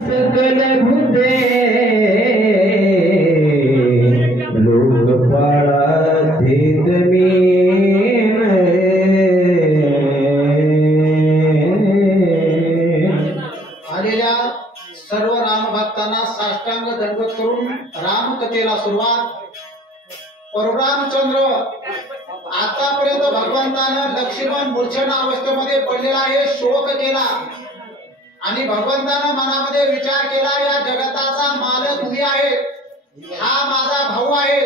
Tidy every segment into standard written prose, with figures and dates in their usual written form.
सकल भूते लोकपाळाधीत मीन आलेल्या सर्व रामभक्तांना साष्टांग दंडवत करून रामकथेला सुरुवात। परशुरामचंद्र आतापर्यंत भगवंतानं लक्ष्मण मूर्छना अवस्थेमध्ये पडलेला आहे, शोक केला आणि भगवंतानं मनामध्ये विचार केला, या जगताचा मालक मी आहे, हा माझा भाऊ आहे,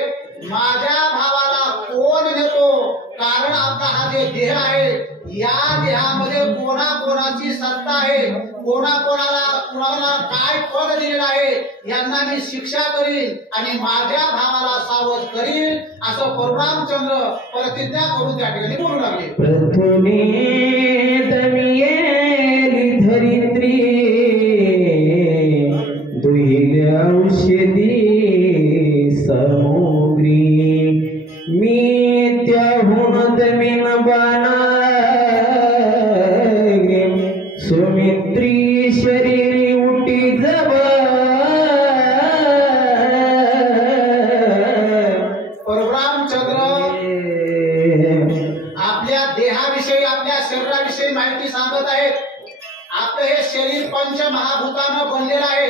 माझ्या भावाला कोण नेतो? कारण आपला हा जे देह आहे, या देहामध्ये कोणाकोणाची सत्ता आहे, कोणाला काय पद दिलेलं आहे, यांना मी शिक्षा करील आणि माझ्या भावाला सावध करील, असं परशुरामचंद्र प्रतिज्ञा करून त्या ठिकाणी बोलू लागले। प्रथमे दमियेली धरित्री दुहिल्या औषधी समुद्री मी त्याहून दमिन बाणा सुमित्री शरीरी उटी जब परशुरामचंद्र आपल्या देहाविषयी आपल्या शरीराविषयी माहिती सांगत आहेत। आपलं हे शरीर पंचमहाभूतानं बनलेलं आहे।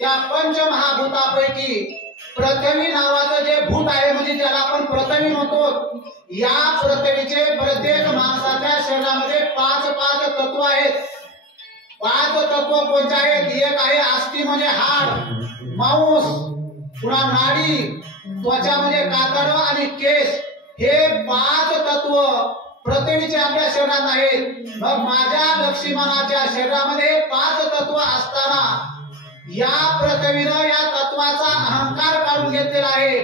त्या पंचमहाभूतापैकी पृथ्वी नावाचं जे भूत आहे, म्हणजे ज्याला आपण पृथ्वी म्हणतो, या पृथ्वीचे प्रत्येक माणसाच्या शरीरामध्ये पाच तत्व आहेत। पाच तत्व कोणते आहेत? एक आहे अस्थि म्हणजे हाड, मांस, पुन्हा नाडी, त्वचा म्हणजे कातड आणि केस, हे पाच तत्व पृथ्वीचे आपल्या शरीरात आहेत। मग माझ्या लक्ष्मणाच्या शरीरामध्ये पाच तत्व असताना या पृथ्वीनं या तत्वाचा अहंकार काढून घेतलेला आहे।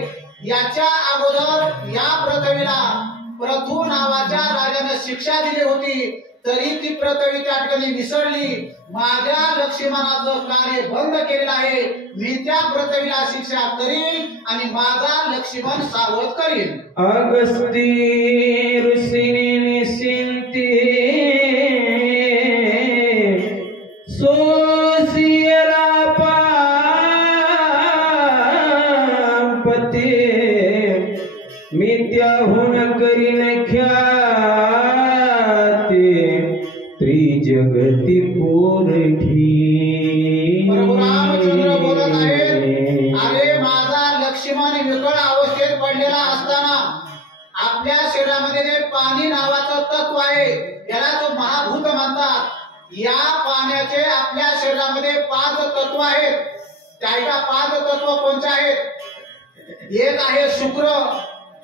याच्या अगोदर या पृथ्वीला पृथु नावाच्या राजाने शिक्षा दिली होती, तरी ती पृथ्वी त्या ठिकाणी विसरली। माझ्या लक्ष्मणाचं कार्य बंद केलेलं आहे, मी त्या पृथ्वीला शिक्षा करील आणि माझा लक्ष्मण सावध करील। अगस्ती ऋषीने निश्चिंती सोसियला पापते मी त्याहून करीन ख्याती त्रिजगती पोरठी। परशुरामचंद्र बोलत आहेत, अरे माझा लक्ष्मण विकळ अवस्थेत पडलेला असताना आपल्या शरीरामध्ये जे पाणी नावाचं तत्व आहे, याला तो महाभूत म्हणतात। या पाण्याचे आपल्या शरीरामध्ये पाच तत्व आहेत। त्या पाच तत्व कोणते आहेत? एक आहे शुक्र,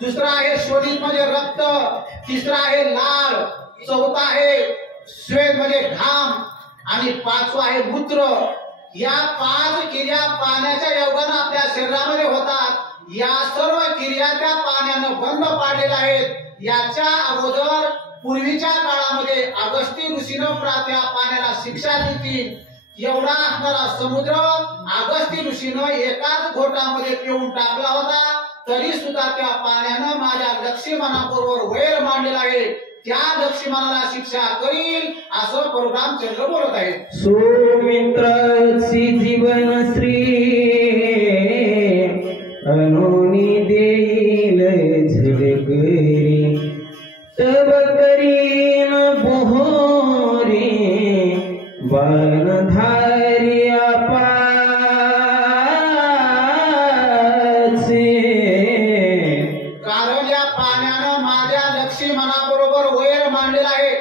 दुसरा आहे शोणित म्हणजे रक्त, तिसरा आहे लाळ, चौथा आहे श्वेत म्हणजे घाम आणि पाचवा आहे मूत्र। या पाच क्रिया पाण्याच्या योगाने आपल्या शरीरामध्ये होतात। या सर्व क्रिया त्या पाण्यानं बंद पाडलेल्या आहेत। याच्या अगोदर पूर्वीच्या काळामध्ये अगस्ती ऋषीनं त्या पाण्याला शिक्षा दिली। एवढा असणारा समुद्र अगस्ती ऋषीनं एकाच घोटामध्ये पिऊन टाकला होता, तरी सुद्धा त्या पाण्यानं माझ्या लक्ष्मणाबरोबर वैर मांडलेला आहे, त्या लक्ष्मणाला शिक्षा करील, असं परशुरामचंद्र बोलत आहेत। सुमित्राची जीवन श्री अनोनी देईल झलकरी तब करीन बोहरे बाणधारी आपाचे। कारण या पाण्यानं माझ्या लक्ष्मणाबरोबर वैर मांडलेला आहे।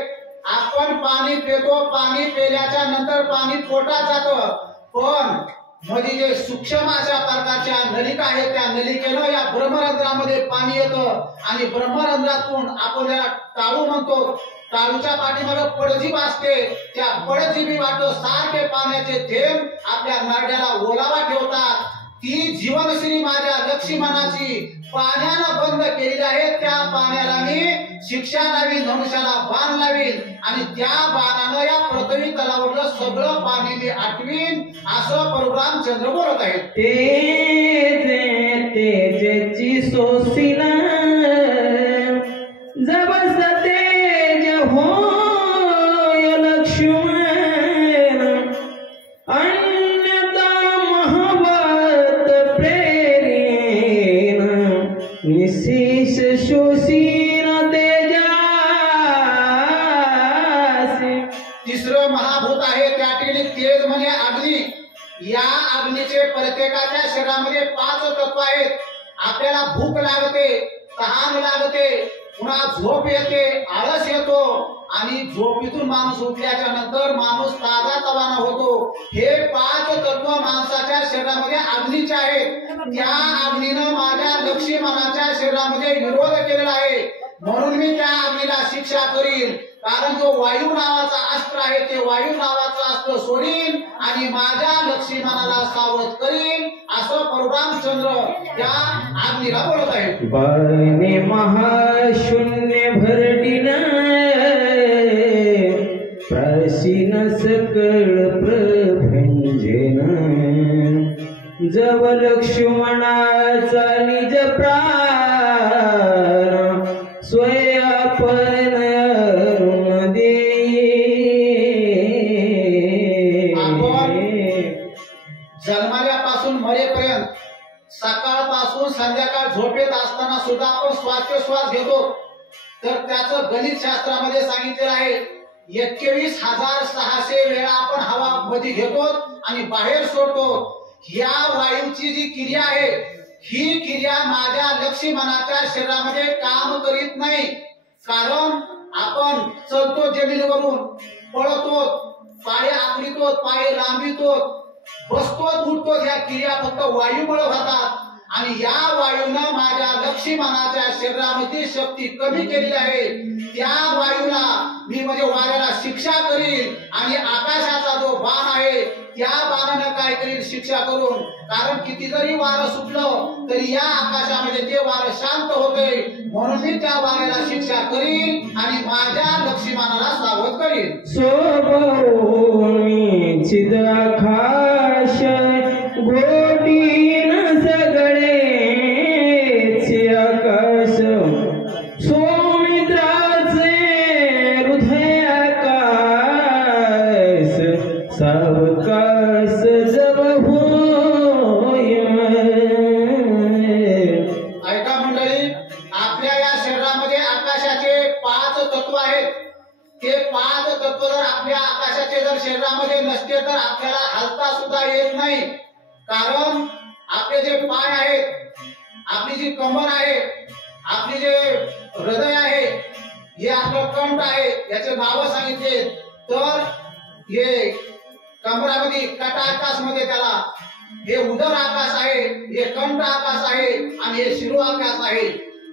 आपण पाणी पितो, पाणी पिल्याच्या नंतर पाणी पोटात जातं, पण मध्ये जे सूक्ष्म अशा प्रकारच्या नलिका आहेत, त्या नलिकेनं या ब्रह्मरंध्रामध्ये पाणी येतं आणि ब्रह्मरंध्रातून आपण त्याला टाळू म्हणतो। टाळूच्या पाठीमागे पडजीभ असते, त्या पडजिभी वाटो सारखे पाण्याचे थेंब आपल्या नरड्याला ओलावा ठेवतात। ती जीवनश्री माझ्या लक्ष्मणाची पाण्यानं बंद केलेली आहे। त्या पाण्याला मी शिक्षा लावीन, धनुष्याला बाण लावीन आणि त्या बाणानं या पृथ्वी तलावरलं सगळं पाणी मी आटवीन, असं परशुरामचंद्र बोलत आहेत। तेजची सोसिला जबस तेज होय लक्ष्मण अन्य शोषीन तेजासी. तिसरं महाभूत आहे त्या ठिकाणी तेज म्हणजे अग्नी. या अग्नीचे प्रत्येकाच्या शरीरामध्ये 5 तत्व आहेत. आपल्याला भूक लागते, तहान लागते, पुन्हा झोप येते, आळस येतो आणि झोपेतून माणूस उठल्याच्या नंतर माणूस ताजा तवाना होतो. हे 5 तत्व माणसाच्या शरीरामध्ये अग्नीचे आहेत. त्या अग्नीनं माझ्या लक्ष्मीमानाच्या शरीरामध्ये विरोध केलेला आहे. म्हणून मी त्या अग्नीला शिक्षा करीन. कारण जो वायू नावाचा अस्त्र आहे ते वायू नावाचा अस्त्र सोडीन आणि माझ्या लक्ष्मीमानाला सावध करीन, असं परशुरामचंद्र त्या अग्नीला बोलत आहेत. बाणे महाशून्य भरडिन प्राचीन सकळ प्रभंजन. जव लक्ष्मणाचा निज प्राण स्वयं जन्मल्यापासून मरेपर्यंत सकाळपासून संध्याकाळ झोपेत असताना सुद्धा आपण श्वासोच्छ्वास घेतो. तर त्याचं गणित शास्त्रामध्ये सांगितलेलं आहे 21,600 वेळा आपण हवा मध्ये घेतो आणि बाहेर सोडतो. या वायूची जी क्रिया आहे ही क्रिया माझ्या लक्ष्मीमानाच्या शरीरामध्ये काम करीत नाही. कारण आपण चलतो जमिनीवरून, पळतो, पाय आखलीतो, पाय लांबितो, बसतो, उठतो. या क्रिया फक्त वायूमुळे होतात आणि या वायूनं माझ्या लक्ष्मीमानाच्या शरीरामध्ये शक्ती कमी केली आहे. त्या वायूला मी म्हणजे वाऱ्याला शिक्षा करीन आणि आकाशाचा जो बाण आहे त्या बाणानं काय करीन, शिक्षा करून. कारण किती जरी वारं सुटलं तरी या आकाशामध्ये ते वारं शांत होते. म्हणून मी त्या वाऱ्याला शिक्षा करीन आणि माझ्या लक्ष्मीमानाला सावध करीन. सोबोनी चिदाकाश घोटीन सगळे आकाश. सौमित्राचे हृदय आकाश सावकाश जब होय. ऐका मंडळी, आपल्या या शरीरामध्ये आकाशाचे 5 तत्व आहेत. ते 5 तत्व जर आपल्या आकाशाचे जर शरीरामध्ये नसते तर आपल्याला हलता सुद्धा येत नाही. कारण आपले जे पाय आहेत, आपली जी कमर आहे, आपली जे हृदय आहे, हे आपलं कंठ आहे, याचे नाव सांगितले. तर हे कमरामध्ये कटाकाश मध्ये त्याला हे उदर आकाश आहे, हे कंठ आकाश आहे आणि हे शिरो आकाश आहे.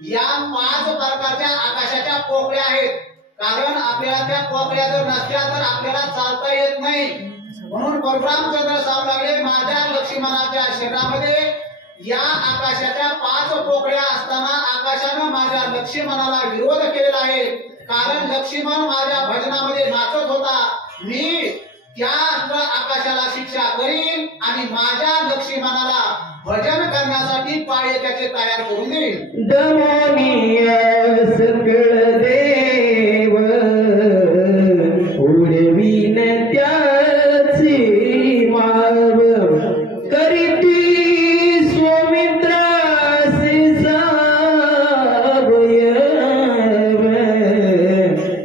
या 5 प्रकारच्या आकाशाच्या पोकळ्या आहेत. कारण आपल्याला त्या पोकळ्या जर नसल्या तर आपल्याला चालता येत नाही. म्हणून परशुरामचंद्र सांगू लागले माझ्या लक्ष्मीमानाच्या शरीरामध्ये या आकाशाच्या 5 पोकळ्या असताना आकाशानं माझ्या लक्ष्मीमानाला विरोध केलेला आहे. कारण लक्ष्मण माझ्या भजनामध्ये नाचत होता. मी त्या आकाशाला शिक्षा करीन आणि माझ्या लक्ष्मीमानाला भजन करण्यासाठी पाय त्याचे तयार करून देईन. दमोनिया सकळ देव उडवीन त्याची माव. करीती सौमित्रासी सावय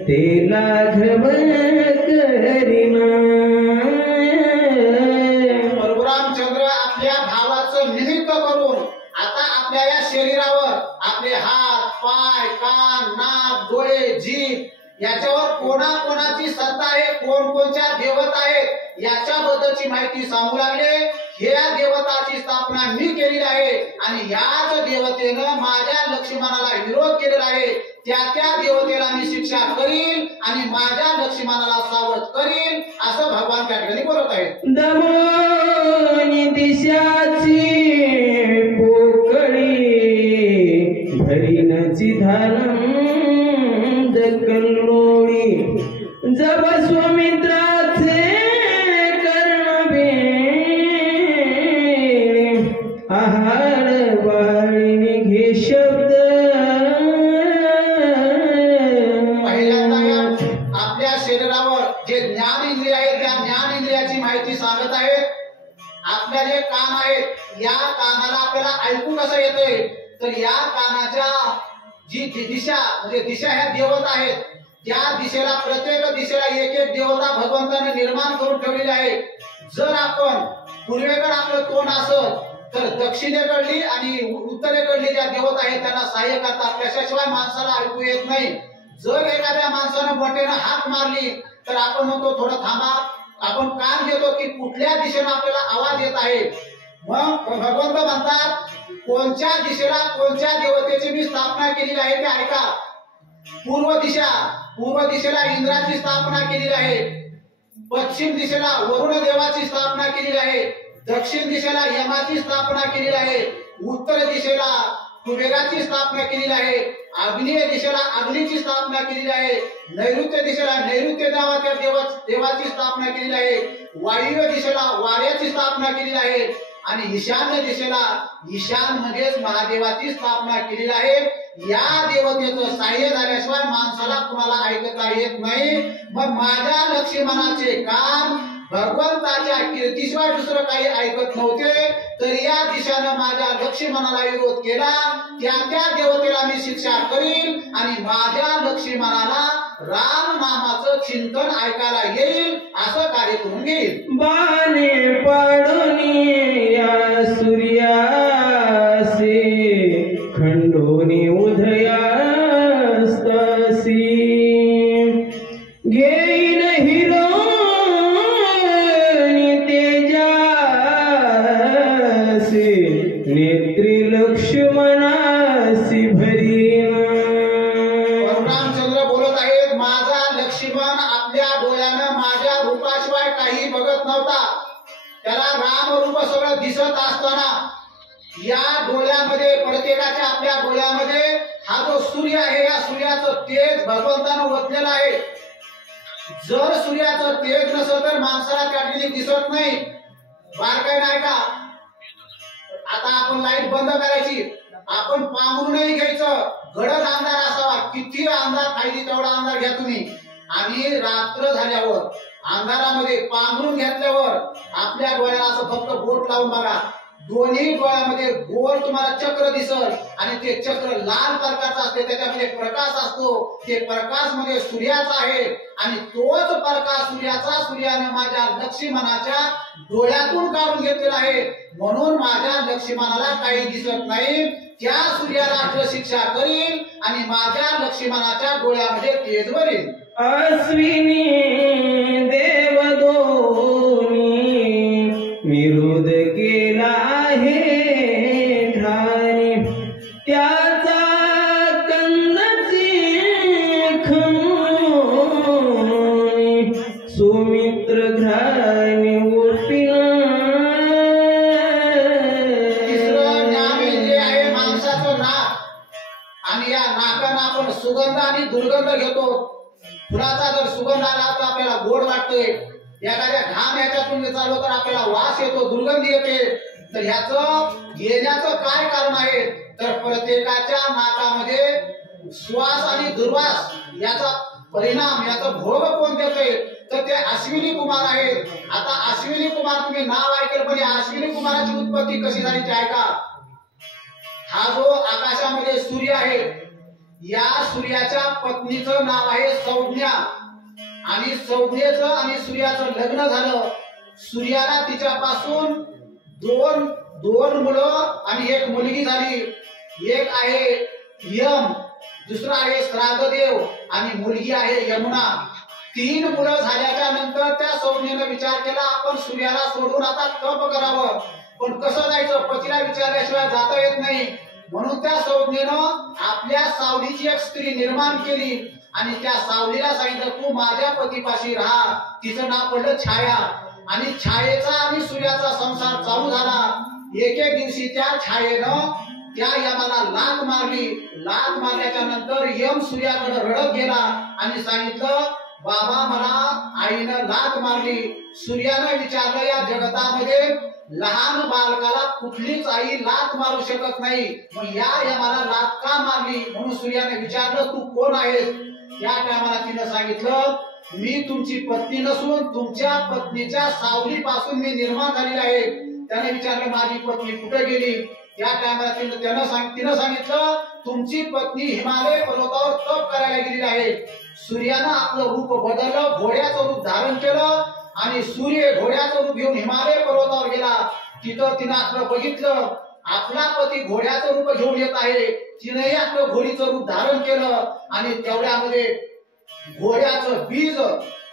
ते लाघव करीना. परशुरामचंद्र आपल्या भावाचं निमित्त करून आता आपल्या या शरीरावर आपले हात, पाय, कान, नाक, डोळे, जीभ याच्यावर कोणाकोणाची सत्ता आहे, कोणकोणत्या देवता आहेत याच्याबद्दलची माहिती सांगू लागले. ह्या देवताची स्थापना मी केलेली आहे आणि याच देवतेनं माझ्या लक्ष्मणाला विरोध केलेला आहे. त्या देवतेला मी शिक्षा करीन आणि माझ्या लक्ष्मणाला सावध करीन, असं भगवान त्या ठिकाणी बोलत आहेत. दमोनी दिशाची पोकळी भरीनची धारण दकलोळी. जब सौमित्राचे कर्णबे आहार वाळीने घे शब्द. पहिल्यांदा आपल्या शरीरावर जे ज्ञान इंद्रिय आहे त्या ज्ञान इंद्रियाची माहिती सांगत आहेत. आपल्या जे कान आहेत या कानाला आपल्याला ऐकू कसं येतंय तर या कानाच्या जी दिशा म्हणजे दिशा ह्या देवता आहेत, त्या दिशेला प्रत्येक दिशेला एक एक देवता भगवंताने निर्माण करून ठेवलेली आहे. जर आपण पूर्वेकडे आपलं तोंड असत तर दक्षिणेकडली आणि उत्तरेकडली ज्या देवता आहेत त्यांना सहाय्य करतात, त्याच्याशिवाय माणसाला ऐकू येत नाही. जर एखाद्या माणसानं मोठ्यानं हाक मारली तर आपण म्हणतो थोडं थांबा, आपण कान देतो की कुठल्या दिशेने आपल्याला आवाज येत आहे. मग भगवंत म्हणतात कोणत्या दिशेला कोणत्या देवतेची मी स्थापना केलेली आहे ते ऐका. पूर्व दिशेला इंद्राची स्थापना केलेली आहे, पश्चिम दिशेला वरुण देवाची स्थापना केलेली आहे, दक्षिण दिशेला यमाची स्थापना केलेली आहे, उत्तर दिशेला कुबेराची स्थापना केलेली आहे, आग्नेय दिशेला अग्नीची स्थापना केलेली आहे, नैऋत्य दिशेला नैऋत्य नावाच्या देवाची स्थापना केलेली आहे, वायव्य दिशेला वाऱ्याची स्थापना केलेली आहे आणि ईशान्य दिशेला ईशान म्हणजेच महादेवाची स्थापना केलेली आहे. या देवतेचं सहाय्य झाल्याशिवाय माणसाला कुणाला ऐकता येत नाही. मग माझ्या लक्ष्मणाचे कान भगवंताच्या कीर्तीशिवाय दुसरं काही ऐकत नव्हते, तर या दिशानं माझ्या लक्ष्मणाला विरोध केला. त्या देवतेला मी शिक्षा करील आणि माझ्या लक्ष्मणाला राम नामाचं चिंतन ऐकायला येईल असं कार्य करून घेईल. बाणे पाडून या सूर्यासे खंडोनी उदयास्तसी घेईन हिरोनी तेजासे नेत्री लक्ष्मणासी भरीन. रामचंद्र बोलत आहेत, माझा लक्ष्मण आपल्या डोळ्यानं माझ्या रूपाशिवाय काही बघत नव्हता. त्याला राम रूप सगळं दिसत असताना या डोळ्यामध्ये प्रत्येकाच्या आपल्या डोळ्यामध्ये हा जो सूर्य आहे या सूर्याचं तेज भगवंतानं ओतलेलं आहे. जर सूर्याचं तेज नसलं तर माणसाला त्या ठिकाणी दिसत नाही. बारकाई नाही का, आता आपण लाईट बंद करायची, आपण पांघरूनही घ्यायचं, गडद अंधार असावा, किती अंधार पाहिजे तेवढा अंधार घ्या तुम्ही, आणि रात्र झाल्यावर अंधारामध्ये पांघरून घेतल्यावर आपल्या डोळ्याला असं फक्त बोट लावून बघा, दोन्ही डोळ्यामध्ये गोल तुम्हाला चक्र दिसल आणि ते चक्र लाल प्रकारचं असते, त्याच्यामध्ये प्रकाश असतो. ते प्रकाश मध्ये सूर्याचा आहे आणि तोच प्रकाश सूर्यानं माझ्या लक्ष्मणाच्या डोळ्यातून काढून घेतलेला आहे. म्हणून माझ्या लक्ष्मणाला काही दिसत नाही. त्या सूर्याला शिक्षा करील आणि माझ्या लक्ष्मणाच्या डोळ्यामध्ये तेज भरेल. अश्विनी देवदोनी विरोध केला आहे ठाणी त्याचा कंदची खमोनी सुमित्र घ्राणी उपिना. तिसरं ज्ञानेंद्रिय आहे माणसाचं नाक, आणि या नाकानं आपण सुगंध आणि दुर्गंध घेतो. फुलाचा जर सुगंध आला तर आपल्याला गोड वाटते, एखाद्या घाम ह्याच्यातून चालू तर आपल्याला वास येतो, दुर्गंधी येते. तर ह्याचं येण्याचं काय कारण आहे, तर प्रत्येकाच्या नाकामध्ये श्वास आणि दुर्वास याचा परिणाम याचा भोग कोण देतोय, तर ते अश्विनी कुमार आहेत. आता अश्विनी कुमार तुम्ही नाव ऐकलं, पण अश्विनी कुमाराची उत्पत्ती कशी झाली ते ऐका. हा जो आकाशामध्ये सूर्य आहे, या सूर्याच्या पत्नीचं नाव आहे संज्ञा, आणि संज्ञेचं आणि सूर्याचं लग्न झालं. सूर्याला तिच्यापासून दोन मुलं आणि एक मुलगी झाली. एक आहे यम, दुसरा आहे श्राद्धदेव आणि मुलगी आहे यमुना. 3 मुलं झाल्याच्या नंतर त्या संज्ञेनं विचार केला आपण सूर्याला सोडून आता तप करावं, पण कसं जायचं, पतीला विचारल्याशिवाय जाता येत नाही. म्हणून त्या संज्ञेनं आपल्या सावलीची एक स्त्री निर्माण केली आणि त्या सावलीला सांगितलं तू माझ्या पतीपाशी राहा. तिचं नाव पडलं छाया, आणि छायेचा आणि सूर्याचा संसार चालू झाला. एक दिवशी त्या छायेनं त्या यमाला लाथ मारली. लाथ मारल्याच्या नंतर यम सूर्याकडे रडत गेला आणि सांगितलं बाबा मला आईनं लाथ मारली. सूर्यानं विचारलं या जगतामध्ये लहान बालकाला कुठलीच आई लाथ मारू शकत नाही, मग या यमाला लाथ का मारली. म्हणून सूर्याने विचारलं तू कोण आहेस. या टायमाला तिनं सांगितलं मी तुमची पत्नी नसून तुमच्या पत्नीच्या सावलीपासून मी निर्माण झालेली आहे. त्याने विचारलं माझी पत्नी कुठे गेली. त्या टायमाला तिनं सांगितलं तुमची पत्नी हिमालय पर्वतावर तप करायला गेलेली आहे. सूर्यानं आपलं रूप बदललं, घोड्याचं रूप धारण केलं आणि सूर्य घोड्याचं रूप घेऊन हिमालय पर्वतावर गेला. तिथं तिनं आपलं बघितलं आपला पती घोड्याचं रूप घेऊन येत आहे. तिनंही आपलं घोडीचं रूप धारण केलं आणि तेवढ्यामध्ये घोड्याचं बीज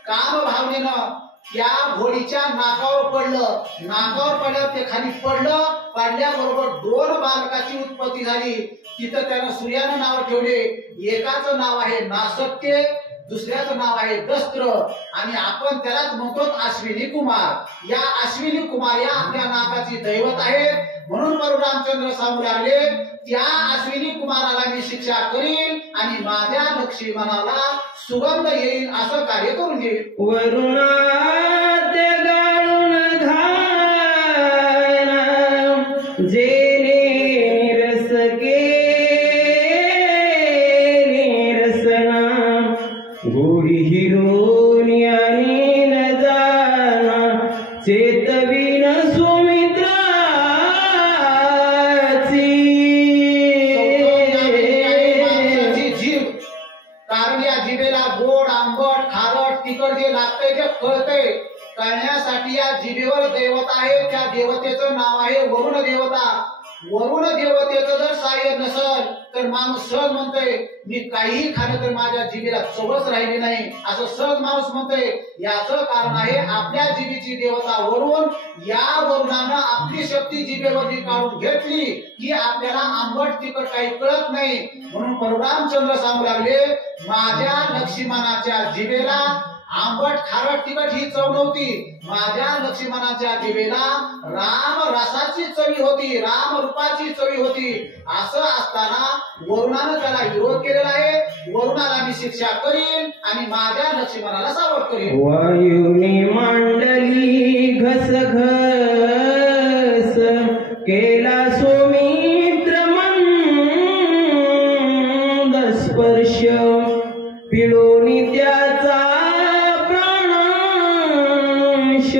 काम भावनेनं त्या घोडीच्या नाकावर पडलं. नाकावर पडलं ते खाली पडल्याबरोबर 2 बालकाची उत्पत्ती झाली. तिथं त्यानं सूर्यानं नाव ठेवले. एकाचं नाव आहे नासत्य, दुसऱ्याचं नाव आहे दस्त्र आणि आपण त्यालाच म्हणतो अश्विनी कुमार. या अश्विनी कुमार या आपल्या नाकाची दैवत आहे. म्हणून प्रभू रामचंद्र सांगू लागले त्या अश्विनी कुमाराला मी शिक्षा करीन आणि माझ्या लक्ष्मणाला सुगंध येईल असं कार्य करून देईल. वरुणात गाळून घाना जेने रस केले रसना गोडी हिरोन आणि न जाना चेतवीन सुमित्राची. जीव कारण या जिभेला गोड आंबट खारट तिखट जे लागतंय ते कळतंय कळण्यासाठी या जिभेवर दैवत आहे. त्या देवतेचं नाव आहे वरुण देवता. वरुण देवतेचं जर सहाय्य नसल तर माणूस सहज म्हणतोय मी काहीही खाल्लं तर माझ्या जिभेला चवच राहिली नाही असं सहज माणूस म्हणतोय. याचं कारण आहे आपल्या जिभेची देवता वरुण. या वरुणानं आपली शक्ती जिभेवरती काढून घेतली की आपल्याला आंबट तिखट काही कळत नाही. म्हणून प्रभू रामचंद्र सांगू लागले माझ्या लक्ष्मणाच्या जिभेला आंबट खारट तिखट ही चव नव्हती. माझ्या लक्ष्मणाच्या जिभेला राम रसाची चवी होती, राम रूपाची चवी होती. असं असताना वरुणानं त्याला विरोध केलेला आहे. वरुणाला मी शिक्षा करीन आणि माझ्या लक्ष्मणाला सावध करीन. वायुनी मांडली घस घस केला सोमित्र मंद स्पर्श पिळोनी त्याचा प्राणांश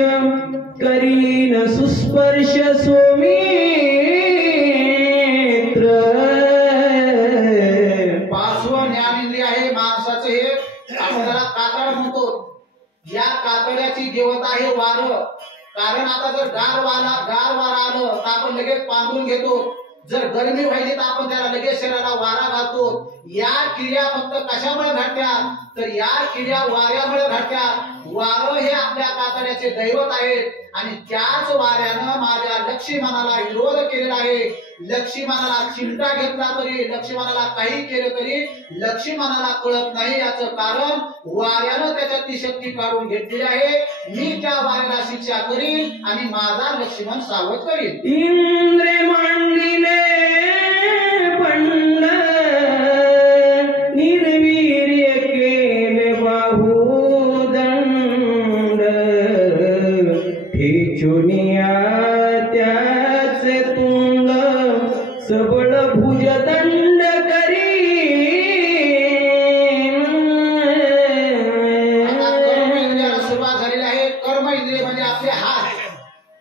करीन सुस्पर्श सोमित्र. पाचवं ज्ञानेंद्रिय आहे माणसाचं हे आपण त्याला कातड म्हणतो. या कातड्याची देवता आहे वारं. कारण आता जर गार वारा आलं तर आपण लगेच पांघरून घेतो. जर गरमी व्हायली तर आपण त्याला लगेच शरीराला वारा घालतो. या किड्या फक्त कशामुळे घडत्या तर या किड्या वाऱ्यामुळे घडत्या. वारं हे आपल्या कातड्याचे दैवत आहे आणि त्याच वाऱ्यानं माझ्या लक्ष्मणाला विरोध केलेला आहे. लक्ष्मणाला चिमटा घेतला तरी लक्ष्मणाला काही केलं तरी लक्ष्मणाला कळत नाही. याचं कारण वाऱ्यानं त्याच्यातली शक्ती काढून घेतलेली आहे. मी त्या वाऱ्याला शिक्षा करीन आणि माझा लक्ष्मण सावध करीन. इंद्रे मांडलिले पंड निर्वीर्य केले बाहुदंड ठेचुनिया त्याचे तुंड सबळ भुजदंड करीन. आता कर्म इंद्रियाला सुरुवात झालेली आहे. कर्म इंद्रिय म्हणजे आपले हात.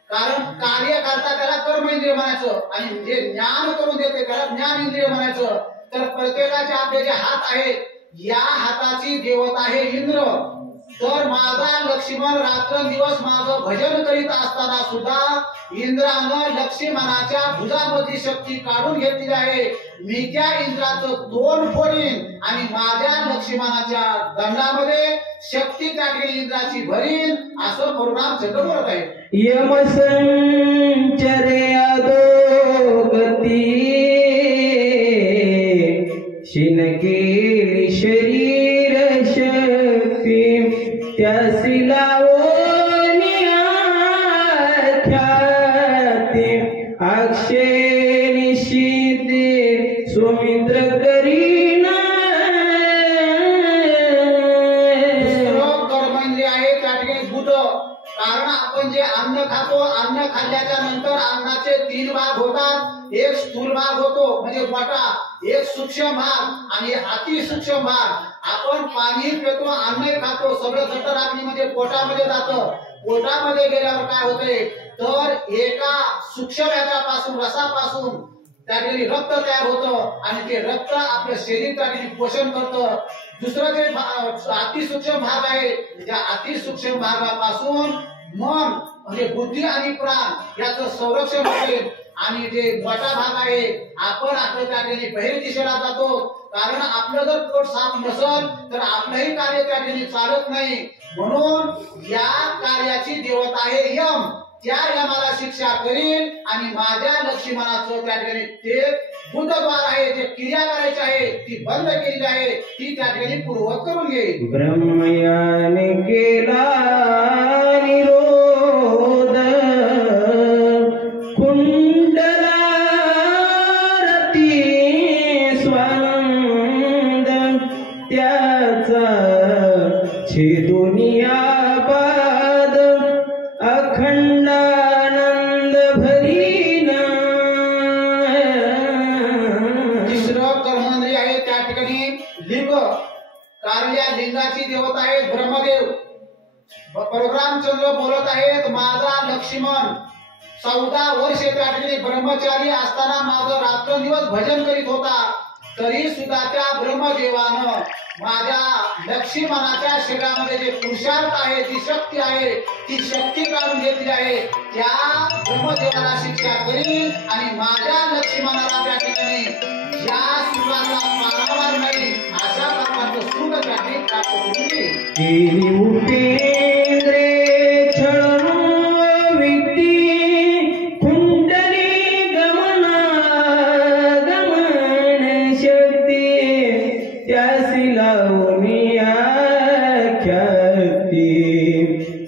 कारण कार्य करता त्याला कर्म इंद्रिय म्हणायचं आणि जे ज्ञान करून देते त्याला ज्ञान इंद्रिय म्हणायचं. तर प्रत्येकाचे आपले जे हात आहेत या हाताची देवता आहे इंद्र. तर माझा लक्ष्मण रात्रंदिवस माझं भजन करीत असताना सुद्धा इंद्रानं लक्ष्मणाच्या भुजामधली शक्ती काढून घेतलेली आहे. मी त्या इंद्राचं तोंड फोडीन आणि माझ्या लक्ष्मणाच्या दंडामध्ये शक्ती त्या ठिकाणी इंद्राची भरीन असं प्रभू रामचंद्र बोलत आहे. यमसंचरे अधोगती शिन केली शरीर शक्ती त्यासी लावोनिया ख्याती अक्षय निशिते सुमित्र करीना. कर्म इंद्रिय आहे त्या ठिकाणी बुध. कारण आपण जे अन्न खातो अन्न खाल्ल्याच्या नंतर अन्नाचे 3 भाग होतात. एक स्थूल भाग होतो म्हणजे पोटा, एक सूक्ष्म भाग आणि अतिसूक्ष्म भाग. आपण पाणी पितो अन्न खातो सगळं जठराग्नी म्हणजे पोटामध्ये जातं. पोटामध्ये गेल्यावर काय होतंय तर एका सूक्ष्म याच्यापासून रसापासून त्या ठिकाणी रक्त तयार होतं आणि ते रक्त आपलं शरीर त्या ठिकाणी पोषण करतं. दुसरं जे अतिसूक्ष्म भाग आहे त्या अतिसूक्ष्म भागापासून मन म्हणजे बुद्धी आणि प्राण याचं संरक्षण होते. आणि जे मोठा भाग आहे आपण आपल्या त्या ठिकाणी बाहेर दिशेला जातो, कारण आपलं जर पोट साफ नसल तर आपलंही कार्य त्या ठिकाणी चालत नाही. म्हणून या कार्याची देवता आहे यम. त्या यमाला शिक्षा करील आणि माझ्या लक्ष्मणाचं त्या ठिकाणी ते बुद्धद्वार आहे, जे क्रिया करायची आहे ती बंद केलेली आहे, ती त्या ठिकाणी पूर्ववत करून घेईल. ब्रह्मयाने केला निरोध कुंडला रती स्वानंद त्याचा छेदुनिया बाद अखंडानंद भरीना. तिसरं कर्मेंद्रिय आहे त्या ठिकाणी लिंग, कारण या लिंगाची देवता आहे ब्रह्मदेव. परशुरामचंद्र बोलत आहेत माझा लक्ष्मण 14 वर्ष त्या ठिकाणी ब्रह्मचारी असताना माझं रात्रंदिवस भजन करीत होता, तरी सुद्धा त्या ब्रह्मदेवानं माझ्या लक्ष्मणाच्या शरीरामध्ये जे पुरुषार्थ आहे, जी शक्ती आहे, ती शक्ती काढून घेतली आहे. त्या ब्रह्मदेवाला शिक्षा करील आणि माझ्या लक्ष्मणाला त्या ठिकाणी ज्या सुखाचा पारावार नाही अशा प्रकारचं सुख त्या ठिकाणी प्राप्त करून देईल. केली उपेंद्रे छळून विटी कुंडली गमना गमन शक्ती त्यासी लावूनिया ख्याती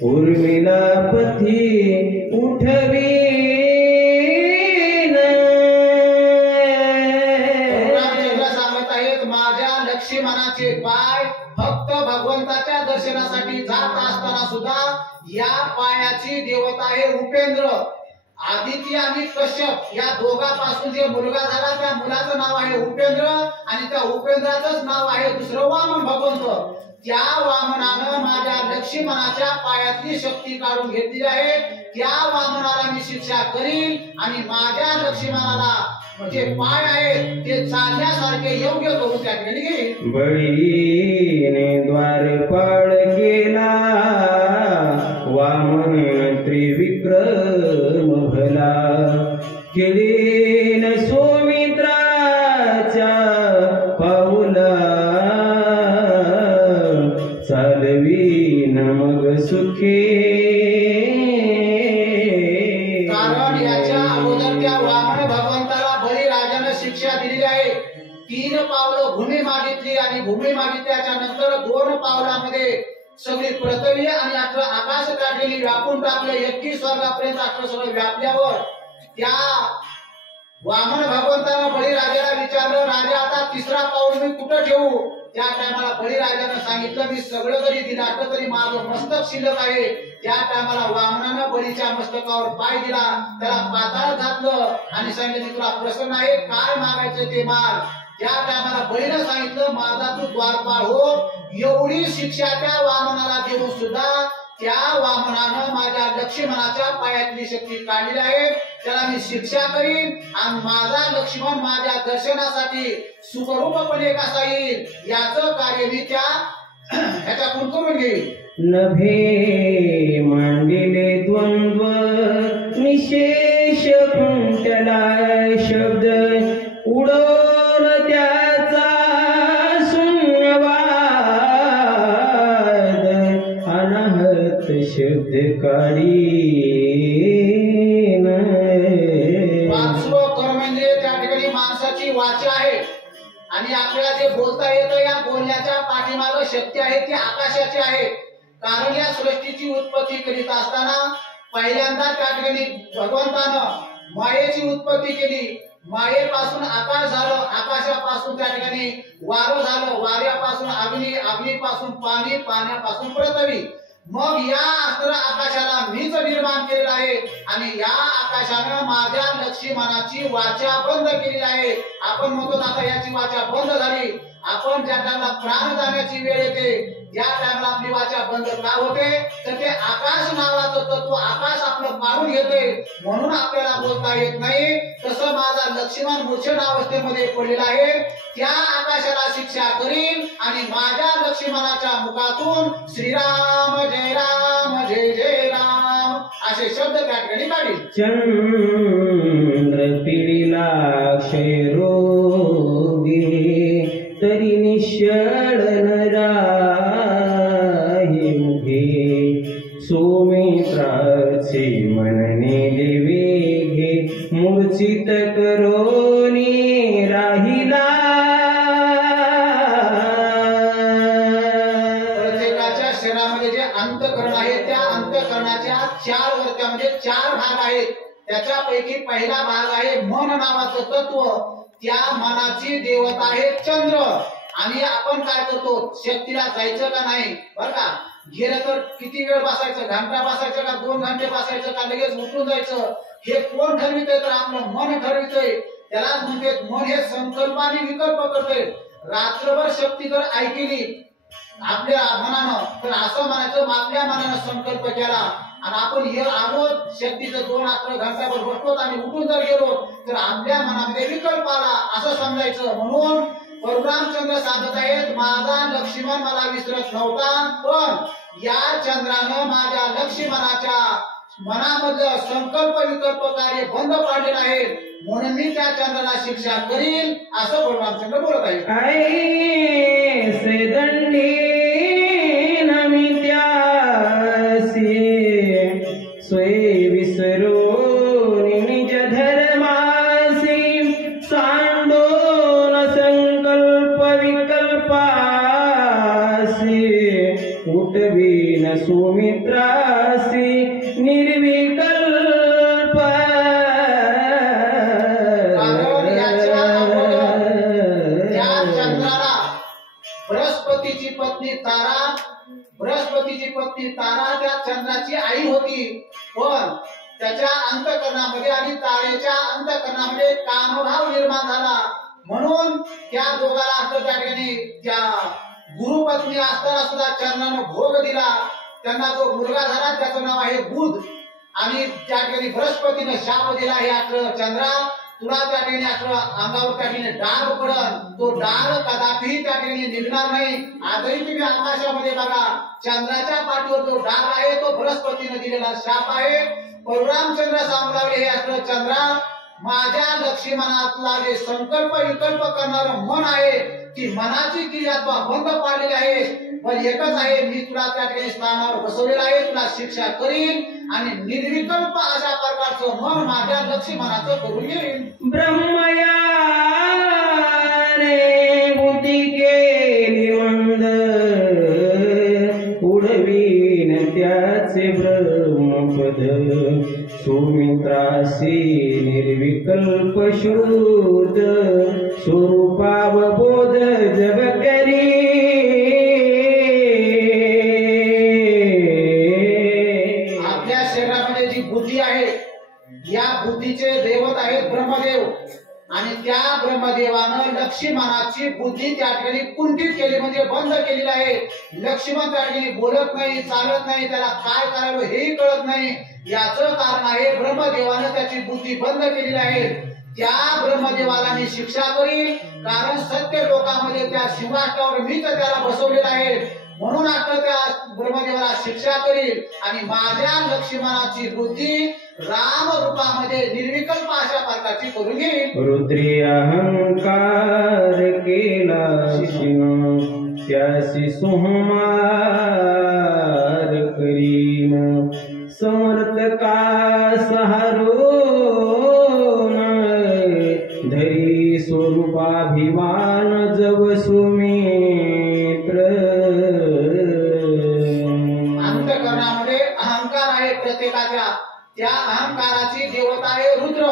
उर्मिला पथी उठवी. माझ्या लक्ष्मणाचे पाय फक्त भगवंताच्या दर्शनासाठी जात असताना सुद्धा या पायाची देवता आहे उपेंद्र. आदिती आणि कश्यप या दोघांपासून जे मुलगा झाला त्या मुलाचं नाव आहे उपेंद्र आणि त्या उपेंद्राचंच नाव आहे दुसरं वामन भगवंत. त्या वामनानं माझ्या लक्ष्मणाच्या पायातली शक्ती काढून घेतली आहे. त्या वामनाला मी शिक्षा करील आणि माझ्या लक्ष्मणाला जे पाय आहे ते चालण्यासारखे योग्य करून त्या ठिकाणी घेईल. बळीने द्वारपाळ केला वामन त्रिविक्रम भला केलेन सौमित्राच्या पाऊला चालवीन मग सुखे. कारण याच्या अगोदर त्या वामन भगवंताला बळीराजाने शिक्षा दिलेली आहे. 3 पावलं भूमी मागितली आणि भूमी मागितल्याच्या नंतर 2 पावलामध्ये सगळी पृथ्वी आणि आपलं आकाश त्या ठिकाणी व्यापून टाकलं. 21 स्वर्गापर्यंत आपलं सगळं व्यापल्यावर त्या वामन भगवंतानं बळीराजाला विचारलं राजा आता 3रा पाऊल मी कुठं ठेवू. त्या टायमाला बळीराजानं सांगितलं मी सगळं जरी दिलं असलं तरी माझं मस्तक शिल्लक आहे. त्या टायमाला वामनानं बळीच्या मस्तकावर पाय दिला, त्याला पाताळ घातलं आणि सांगितलं तुला प्रसन्न आहे काय मागायचं ते माग. त्या टायमाला बळीनं सांगितलं माझा तू द्वारपाळ हो. एवढी शिक्षा त्या वामनाला देऊन सुद्धा त्या वामनानं माझ्या लक्ष्मणाच्या पायातली शक्ती काढलेली आहे. त्याला मी शिक्षा करीन आणि माझा लक्ष्मण माझ्या दर्शनासाठी सुखरूपपणे कसा येईल याचं कार्य मी त्या ह्याच्याकडून करून घेईल. नभे मांडिले द्वंद्व निशेष कुंटला शब्द उडवल त्याचा शून्यवाद अनाहत शब्द काढी. 5वं कर्मेंद्रिय त्या ठिकाणी माणसाची वाचा आहे आणि आपल्याला जे बोलता येतं या बोलण्याच्या पाठीमागं शक्ती आहे ती आकाशाची आहे. कारण या सृष्टीची उत्पत्ती करीत असताना पहिल्यांदा त्या ठिकाणी भगवंतानं मायेची उत्पत्ती केली. मायेपासून आकाश झालं, आकाशापासून त्या ठिकाणी वारं झालं, वाऱ्यापासून अग्नी, अग्नीपासून पाणी, पाण्यापासून पृथ्वी. मग या असणाऱ्या आकाशाला मीच निर्माण केलेलं आहे आणि या आकाशानं माझ्या लक्ष्मणाची वाचा बंद केलेली आहे. आपण म्हणतो आता याची वाचा बंद झाली. आपण ज्या टायमाला प्राण जाण्याची वेळ येते ज्या टाइमला आपली वाचा बंद का होते तर ते आकाश नावाचं तत्व आकाश आपलं मारून घेते म्हणून आपल्याला बोलता येत नाही. तसं माझा लक्ष्मण मूर्छित अवस्थेमध्ये पडलेला आहे त्या आकाशाला शिक्षा करील आणि माझ्या लक्ष्मणाच्या मुखातून श्रीराम जय राम जय जय राम असे शब्द त्या ठिकाणी काढील. चंद्र पिढीला क्षयरोगी तरी निश्चळ न राही मुखे सुमित्राचे मनने वेगे मूर्छित करोनी राहिला. प्रत्येकाच्या शरीरामध्ये जे अंतःकरण आहे त्या अंतःकरणाच्या 4 वर्त्यामध्ये 4 भाग आहेत. त्याच्यापैकी पहिला भाग आहे मन नावाचं तत्व. त्या मनाची देवता आहे चंद्र. आणि आपण काय करतो शक्तीला जायचं का नाही बरं का गेलं तर किती वेळ बसायचं घंटा बसायचं का 2 घंटे बसायचं का लगेच उठून जायचं हे कोण ठरवितंय तर आपलं मन ठरवितंय. त्यालाच म्हणते मन हे संकल्प आणि विकल्प करतंय. रात्रभर शक्ती जर ऐकली आपल्या मनानं तर असं म्हणायचं आपल्या मनानं संकल्प केला आणि आपण हे आलो शक्तीचं 2 घंटाभर बसतो आणि उठून जर गेलो तर आपल्या मनामध्ये विकल्प आला असं समजायचं. म्हणून परशुरामचंद्र सांगत आहेत माझा लक्ष्मण मला विसरत नव्हता पण या चंद्रानं माझ्या लक्ष्मणाच्या मनामधलं संकल्प विकल्प कार्य बंद पाडलेलं आहे म्हणून मी त्या चंद्राला शिक्षा करील असं परशुरामचंद्र बोलत आहेत. ऐसे दंडी नमित्यासी स्वय विसरो निज धर्मासी सांडोन संकल्प विकल्पासी उठवीन सुमित्रासी निर्विकल्प. बृहस्पतीची पत्नी तारा त्या चंद्राची आई होती पण त्याच्या अंतःकरणामध्ये आणि तारेच्या अंतःकरणामध्ये कामभाव निर्माण झाला म्हणून त्या दोघाला असं त्या ठिकाणी त्या गुरुपत्नी असताना सुद्धा चंद्रानं भोग दिला. त्यांना जो मुलगा झाला त्याचं नाव आहे बुध आणि त्या ठिकाणी बृहस्पतीनं शाप दिला हे असं चंद्रा तुला त्या ठिकाणी असं अंगावर त्या ठिकाणी डाग पडल तो डाग कदापि त्या ठिकाणी निघणार नाही. आजही तुम्ही आकाशामध्ये बघा चंद्राच्या पाठीवर जो डाग आहे तो बृहस्पतीने दिलेला शाप आहे. परशुरामचंद्र सांगू लागले हे असं चंद्रा माझ्या लक्ष्मणातला जे संकल्प विकल्प करणार मन आहे ती मनाची क्रिया बंद पाडलेली आहे पण एकच आहे मी तुला त्या ठिकाणी स्थानावर बसवलेला आहे तुला शिक्षा करीन आणि निर्विकल्प अशा प्रकारचं मन माझ्या लक्ष्मणाचं करून घेईन. ब्रह्मयाने बुद्धी केली मंद उडवीन त्याचे ब्रह्मपद सुमित्रासी निर्विकल्प शुद्ध स्वरूपावबोध जग करी. आपल्या शरीरामध्ये जी बुद्धी आहे या बुद्धीचे देवत आहेत ब्रह्मदेव आणि त्या ब्रह्मदेवानं लक्ष्मणाची बुद्धी त्या ठिकाणी कुंठित केली म्हणजे बंद केलेली आहे. लक्ष्मण त्या ठिकाणी बोलत नाही चालत नाही त्याला काय करावं हेही कळत नाही. याचं कारण आहे ब्रह्मदेवानं त्याची बुद्धी बंद केलेली आहे. त्या ब्रह्मदेवाला मी शिक्षा करील कारण सत्य लोकांमध्ये त्या सिंहासनावर मीच त्याला बसवलेलं आहे म्हणून आता त्या ब्रह्मदेवाला शिक्षा करील आणि माझ्या लक्ष्मणाची बुद्धी राम रूपामध्ये निर्विकल्प अशा प्रकारची करून घेईल. रुद्री अहंकार केला त्यासी सुमार करीन समर्थ का सहारो धरी स्वरूपाभिमान जव सुमित्र. अंतःकरणामध्ये अहंकार आहे प्रत्येकाच्या त्या अहंकाराची देवता आहे रुद्र.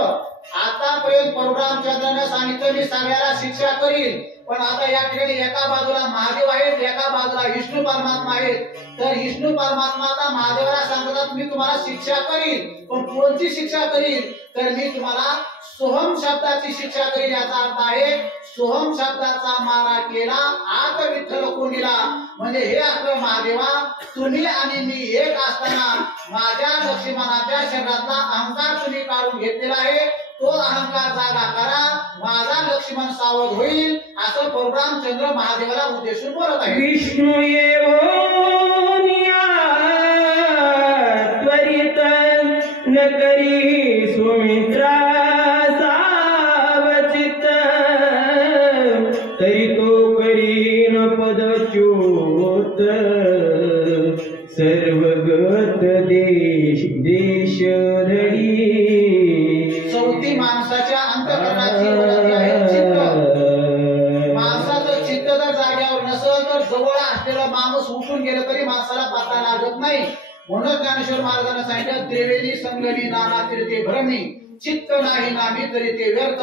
आतापर्यंत परशुरामचंद्राने सांगितलं मी सगळ्याला शिक्षा करील पण आता या ठिकाणी एका बाजूला महादेव आहेत एका बाजूला विष्णू परमात्मा आहेत. तर विष्णू परमात्मा आता महादेवाला सांगतात मी तुम्हाला शिक्षा करील पण कोणती शिक्षा करील तर मी तुम्हाला सोहम शब्दाची शिक्षा करील. याचा अर्थ आहे सोहम शब्दाचा मारा केला आत विठ्ठल कोंडीला. म्हणजे हे असलं महादेवा, तुम्ही आणि मी एक असताना माझ्या लक्ष्मणाच्या शरीरातला अहंकार तुम्ही काढून घेतलेला आहे. तो अहंकार जागा करा, माझा लक्ष्मण सावध होईल, असं परशुरामचंद्र महादेवाला उद्देशून बोलत आहे. विष्णू येवोनिया त्वरित न करी सुमित्रा सावचित, तरी तो करीन पदच्युत, सर्वगत देश धरी. चौथी माणसाच्या अंतःकरणाची ओळख आहे चित्त. माणसाचं चित्त जर जाग्यावर नसेल तर जवळ असलेला माणूस उठून गेला तरी माणसाला पत्ता लागत नाही. म्हणून ज्ञानेश्वर महाराजांना सांगितलं, देवेली संगणी नाना तरी ते भ्रमी, चित्त नाही नामी तरी ते व्यर्थ.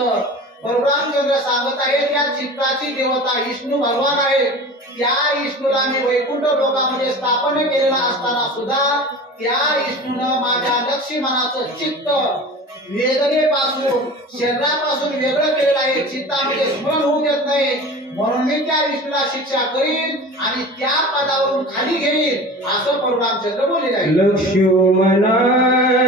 परशुरामचंद्र सांगत आहे, त्या चित्ताची देवता विष्णू भगवान आहे. त्या विष्णूला मी वैकुंठ लोकामध्ये स्थापन केलेला असताना सुद्धा त्या विष्णूनं माझ्या लक्ष्मणाचं चित्त वेदनेपासून शरीरापासून वेगळं केलेलं आहे. चित्तामध्ये स्मरण होऊ देत नाही. म्हणून मी त्या विष्णूला शिक्षा करीन आणि त्या पदावरून खाली घेईन, असं परशुरामचंद्र बोलले आहे. लक्ष्मणा